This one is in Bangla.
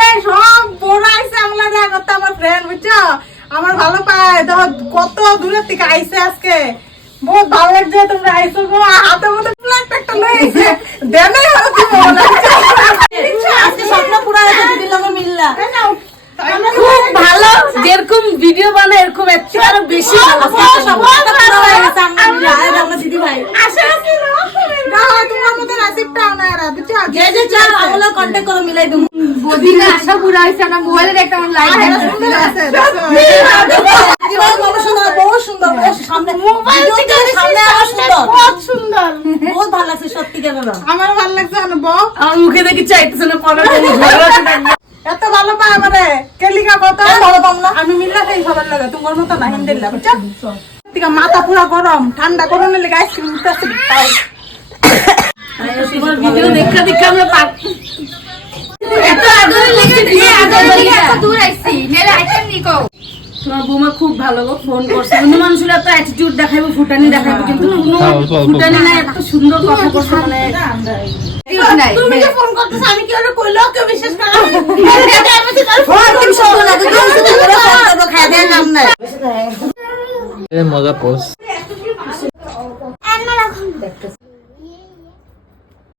আজকে সব বড় আইছে আমলা দেখা করতে আমার ফ্রেন্ড বুঝছো আমার ভালো পায় দেখো কত দূরের থেকে আইছে আজকে বহুত ভালো লাগছে তোমরা আইছো গো হাতে মধ্যে প্লাক একটা লইছে দেনে হলো কি বলা আজকে স্বপ্ন পুরা হয়েছে দিদির লগে মিললা খুব ভালো যেরকম ভিডিও বানায় এরকম একটু আরো বেশি দিদি ভাই তোমার মতো রাসিকটাও না এরা বুঝছো যে যে চাও আমলা কন্টাক্ট করো মিলাই দেবো বদিনে আশা পুরা হইছে না মোবাইলে একটা আমার লাইক সুন্দর আছে দিদি ভাই কত সুন্দর বহুত সুন্দর সামনে মোবাইল থেকে সামনে আরো সুন্দর বহুত সুন্দর বহুত ভালো লাগছে সত্যিকার বলো আমার ভালো লাগছে অনুভব আমার মুখে দেখি চাইতেছ না পড়া এত ভালো পায় আমারে কেলিকা কথা ভালো পাম না আমি মিল্লা সেই সবার লাগে তোমার মতো না হিন্দিল্লা বুঝছো ঠিক মাথা পুরা গরম ঠান্ডা গরমের লেগে আইসক্রিম উঠতেছে তোমার ভিডিও দেখা দেখা আমরা এত আদরে লেগে এত দূর আইছি নেলে আইটেম নি কও তোমার বৌমা খুব ভালো গো ফোন করছে অন্য মানুষরা তো অ্যাটিটিউড দেখাইবো ফুটানি দেখাইবো কিন্তু কোনো ফুটানি নাই এত সুন্দর কথা বলছে মানে তুমি যে ফোন করতেছ আমি কি ওরে কইলো কেউ বিশ্বাস করে ফোন শব্দ না তো তুমি শুধু করে ফোন করব খাই দেন নাম নাই মজা পোস্ট